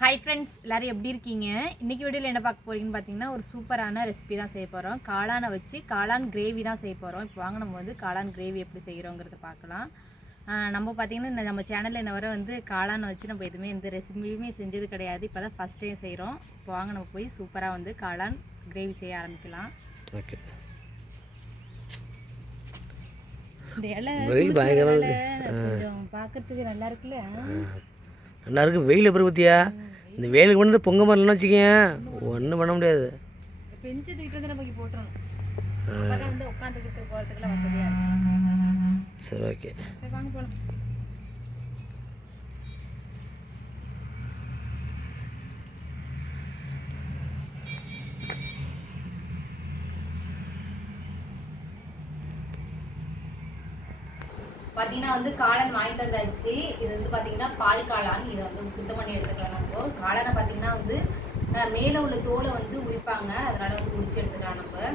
Hi friends, எல்லோரும் எப்படி இருக்கீங்க? இன்றைக்கி வீடியோவில் என்ன பார்க்க போகிறீங்கன்னு பார்த்தீங்கன்னா, ஒரு சூப்பரான ரெசிபி தான் செய்ய போகிறோம். காளானை வச்சு காளான் கிரேவி தான் செய்ய போகிறோம். இப்போ வாங்க நம்ம வந்து காளான் கிரேவி எப்படி செய்கிறோங்கிறத பார்க்கலாம். நம்ம பார்த்திங்கன்னா நம்ம சேனலில் என்ன வர வந்து காளானை வச்சு நம்ம எதுவுமே எந்த ரெசிபியுமே செஞ்சது கிடையாது. இப்போ தான் ஃபஸ்ட் டைம் செய்கிறோம். இப்போ வாங்க நம்ம போய் சூப்பராக வந்து காளான் கிரேவி செய்ய ஆரம்பிக்கலாம். ஓகே. இந்த இலை கொஞ்சம் பார்க்கறதுக்கு நல்லா இருக்குல்ல? நல்லா இருக்கு. வெயில் எப்படி பற்றியா? இந்த வெயிலுக்கு வந்து பொங்க மாதிரிலாம் வச்சுக்கேன், ஒன்றும் பண்ண முடியாது. பெஞ்சதுக்கிட்ட வந்து நமக்கு போட்டுறோம். அப்பதான் வந்து உட்காந்துக்கிட்டு போகிறதுக்குலாம் வசதியாக இருக்கும். சரி, ஓகே. சரி, வாங்க போகலாம். பார்த்தீங்கன்னா வந்து காளான் வாங்கிட்டு வந்தாச்சு. இது வந்து பார்த்தீங்கன்னா பால் காளான். இதை வந்து சுத்தம் பண்ணி எடுத்துக்கலாம். நம்ம காளானை பார்த்தீங்கன்னா வந்து மேலே உள்ள தோலை வந்து உரிப்பாங்க, அதனால வந்து உரிச்சு எடுத்துக்கலாம். நம்ம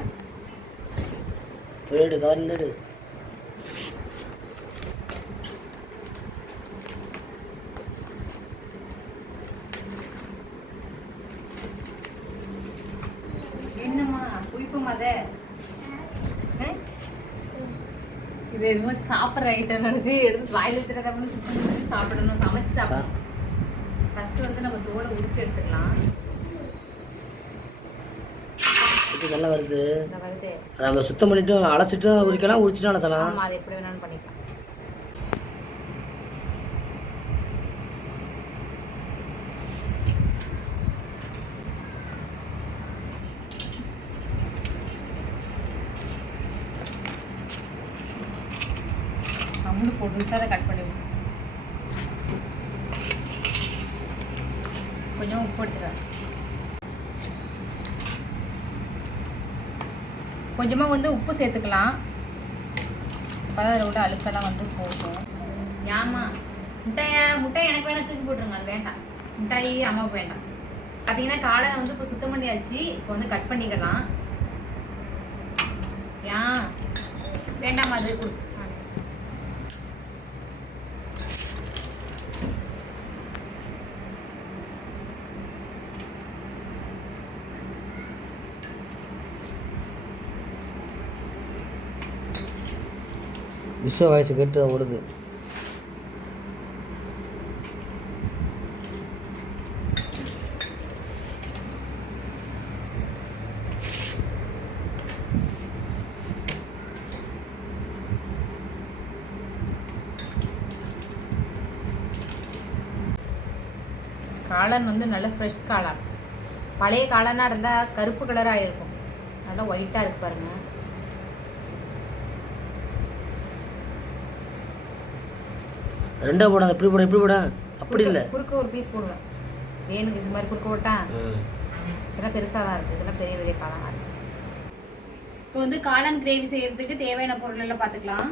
என்னம்மா உரிப்பும் அதை இது என்னமோ சாப்பிட்ற ஐட்டம் நினச்சி எடுத்து வாயில் வச்சுருக்காமனு சுத்தம் பண்ணி சாப்பிடணும், சமைச்சு சாப்பிடணும். ஃபஸ்ட்டு வந்து நம்ம தோலை உரிச்சு எடுத்துக்கலாம். நல்லா வருது. அதை நம்ம சுத்தம் பண்ணிட்டு அலசிட்டு உரிக்கலாம், உரிச்சுட்டு அலசலாம். ஆமாம், அது எப்படி வேணாலும் பண்ணிக்கலாம். நம்மளும் போட்டு அதை கட் பண்ணிடுவோம். கொஞ்சம் உப்பு எடுத்துக்கிறேன். கொஞ்சமாக வந்து உப்பு சேர்த்துக்கலாம். அப்போ அதில் விட அழுக்கெல்லாம் வந்து போகும். ஏமா முட்டை எனக்கு வேணால் தூக்கி போட்டுருங்க, அது வேண்டாம். முட்டாய் அம்மாவுக்கு வேண்டாம். பார்த்தீங்கன்னா காளானை வந்து இப்போ சுத்தம் பண்ணியாச்சு. இப்போ வந்து கட் பண்ணிக்கலாம். ஏன் வேண்டாமா? அது கொடு. விஷ வயசு கெட்டு ஓடுது. காளான் வந்து நல்ல ஃப்ரெஷ் காளான். பழைய காளானாக இருந்தால் கருப்பு கலராக இருக்கும். நல்லா ஒயிட்டாக இருக்கு பாருங்க. ரெண்டா போட, எப்படி போட, எப்படி போட, அப்படி இல்லை, குறுக்க ஒரு பீஸ் போடுவேன். வேணுங்க இது மாதிரி குறுக்க போட்டா இதெல்லாம் பெருசாக தான் இருக்குது. இதெல்லாம் பெரிய பெரிய காளானாக இருக்குது. இப்போ வந்து காளான் கிரேவி செய்கிறதுக்கு தேவையான பொருள் எல்லாம் பார்த்துக்கலாம்.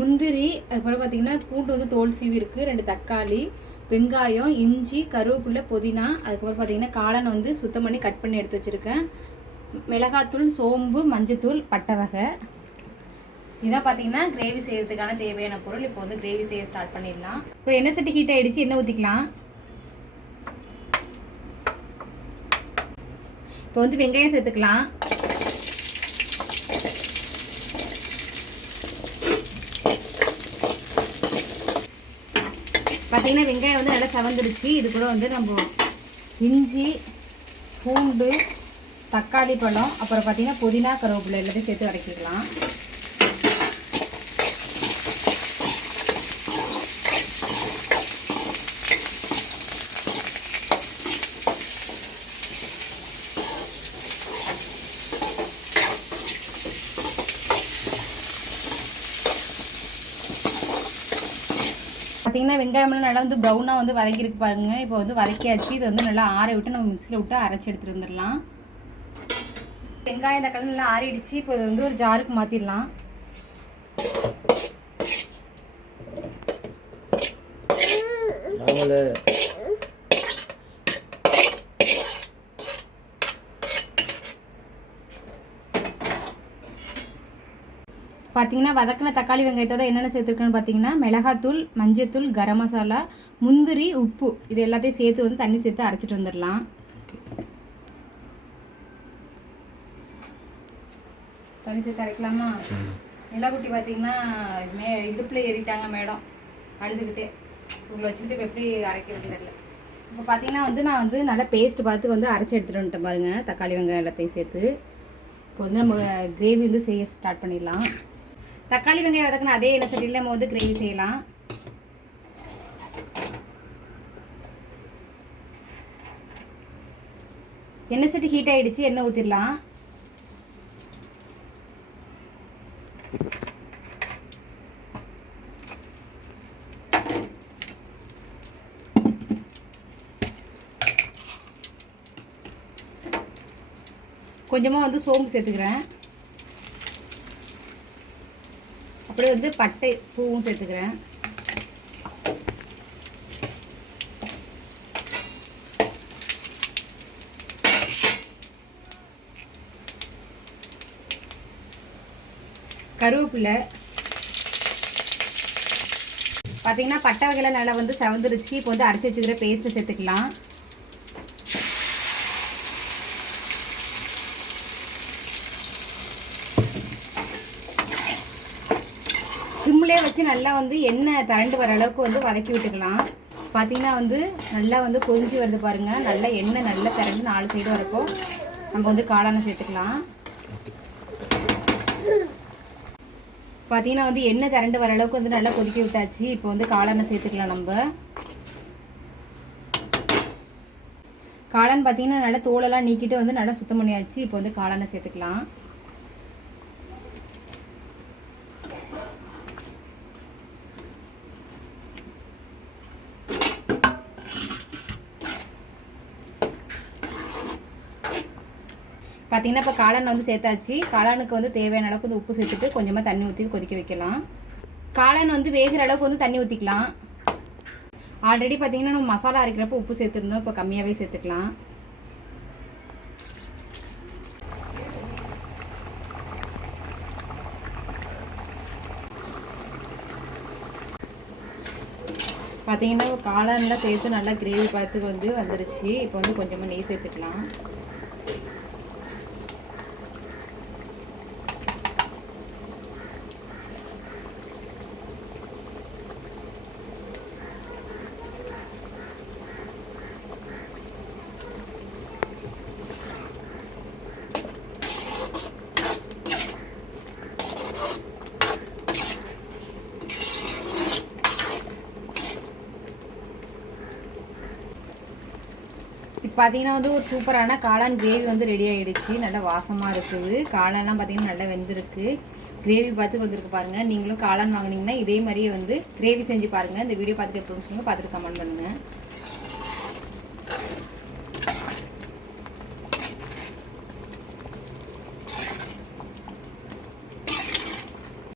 முந்திரி, அதுக்கப்புறம் பார்த்தீங்கன்னா பூண்டு வந்து தோல் சீவி இருக்குது, 2 தக்காளி, வெங்காயம், இஞ்சி, கருவேப்பிலை, புதினா, அதுக்கப்புறம் பார்த்தீங்கன்னா காளான் வந்து சுத்தம் பண்ணி கட் பண்ணி எடுத்து வச்சுருக்கேன். மிளகாத்தூள், சோம்பு, மஞ்சத்தூள், பட்டை வகை. இதான் பார்த்தீங்கன்னா கிரேவி செய்கிறதுக்கான தேவையான பொருள். இப்போ வந்து கிரேவி செய்ய ஸ்டார்ட் பண்ணிடலாம். இப்போ எண்ணெய் சட்டி ஹீட் ஆகிடுச்சு, எண்ணெய் ஊற்றிக்கலாம். இப்போ வந்து வெங்காயம் சேர்த்துக்கலாம். பார்த்தீங்கன்னா வெங்காயம் வந்து நல்லா செவந்துருச்சு. இது கூட வந்து நம்ம இஞ்சி, பூண்டு, தக்காளி பழம், அப்புறம் பார்த்தீங்கன்னா புதினா, கருவேப்பிலை எல்லாத்தையும் சேர்த்து வதக்கிக்கலாம். பார்த்தீங்கன்னா வெங்காயம்லாம் நல்லா வந்து ப்ரௌனாக வந்து வதக்கிருக்கு பாருங்க. இப்போ வந்து வதக்கியாச்சு. இது வந்து நல்லா ஆற விட்டு நம்ம மிக்ஸியில் விட்டு அரைச்சி எடுத்துகிட்டு வந்துடலாம். வெங்காயம் தக்காளி நல்லா ஆறிடுச்சு. இப்போ இது வந்து ஒரு ஜாருக்கு மாற்றிடலாம். பார்த்தீங்கன்னா வதக்கின தக்காளி வெங்காயத்தோட என்னென்ன சேர்த்துருக்கேன்னு பார்த்தீங்கன்னா மிளகாத்தூள், மஞ்சத்தூள், கரம் மசாலா, முந்திரி, உப்பு இது எல்லாத்தையும் சேர்த்து வந்து தண்ணி சேர்த்து அரைச்சிட்டு வந்துடலாம். தண்ணி சேர்த்து அரைக்கலாமா? நிலாக்குட்டி பார்த்தீங்கன்னா இடுப்பில் ஏறிட்டாங்க மேடம், அழுதுகிட்டே. உங்களை வச்சுக்கிட்டு இப்போ எப்படி அரைக்கிறது தெரியல. இப்போ பார்த்தீங்கன்னா வந்து நான் வந்து நல்லா பேஸ்ட் பார்த்து வந்து அரைச்சி எடுத்துகிட்டு வந்துட்டேன் பாருங்கள், தக்காளி வெங்காயம் எல்லாத்தையும் சேர்த்து. இப்போ வந்து நம்ம கிரேவி வந்து செய்ய ஸ்டார்ட் பண்ணிடலாம். தக்காளி வெங்காயம் வதக்கின அதே எண்ணெய் சட்டியில் நம்ம வந்து கிரேவி செய்யலாம். எண்ணெய் சட்டி ஹீட் ஆகிடுச்சு, எண்ணெய் ஊற்றிடலாம். கொஞ்சமாக வந்து சோம்பு சேர்த்துக்கிறேன். அப்படியே வந்து பட்டை பூவும் சேர்த்துக்கிறேன். கருவேப்பிலை பார்த்தீங்கன்னா பட்டை வகையில் நல்லா வந்து செவந்துருச்சு. இப்போ வந்து அரைச்சி வச்சுக்கிற பேஸ்ட்டை சேர்த்துக்கலாம். சிம்மிலே வச்சு நல்லா வந்து எண்ணெய் திரண்டு வர அளவுக்கு வந்து வதக்கி விட்டுக்கலாம். பார்த்தீங்கன்னா வந்து நல்லா வந்து கொதிஞ்சு வருது பாருங்கள். நல்லா எண்ணெய் நல்லா திரண்டு 4 சைடு வரப்போ நம்ம வந்து காளானை சேர்த்துக்கலாம். பார்த்தீங்கன்னா வந்து எண்ணெய் திரண்டு வர அளவுக்கு வந்து நல்லா கொதிக்க விட்டாச்சு. இப்போ வந்து காளானை சேர்த்துக்கலாம். நம்ம காளான் பார்த்தீங்கன்னா நல்லா தோலெல்லாம் நீக்கிட்டு வந்து நல்லா சுத்தம் பண்ணியாச்சு. இப்போ வந்து காளானை சேர்த்துக்கலாம். பார்த்தீங்கன்னா இப்போ காளான் வந்து சேர்த்தாச்சு. காளானுக்கு வந்து தேவையான அளவுக்கு வந்து உப்பு சேர்த்துட்டு கொஞ்சமாக தண்ணி ஊற்றி கொதிக்க வைக்கலாம். காளான் வந்து வேகிற அளவுக்கு வந்து தண்ணி ஊற்றிக்கலாம். ஆல்ரெடி பார்த்தீங்கன்னா நம்ம மசாலா அரைக்கிறப்போ உப்பு சேர்த்துருந்தோம், இப்போ கம்மியாகவே சேர்த்துக்கலாம். பார்த்தீங்கன்னா காளான்லாம் சேர்த்து நல்லா கிரேவி பார்த்து வந்து வந்துருச்சு. இப்போ வந்து கொஞ்சமாக நெய் சேர்த்துக்கலாம். இப்போ பார்த்தீங்கன்னா வந்து ஒரு சூப்பரான காளான் கிரேவி வந்து ரெடி ஆகிடுச்சு. நல்லா வாசமாக இருக்குது. காளான்லாம் பார்த்தீங்கன்னா நல்லா வெந்திருக்கு. கிரேவி பார்த்து வந்திருக்கு பாருங்கள். நீங்களும் காளான் வாங்கினீங்கன்னா இதே மாதிரியே வந்து கிரேவி செஞ்சு பாருங்கள். இந்த வீடியோ பார்த்துட்டு எப்படின்னு சொல்லுங்கள், பார்த்துட்டு கமெண்ட் பண்ணுங்கள்.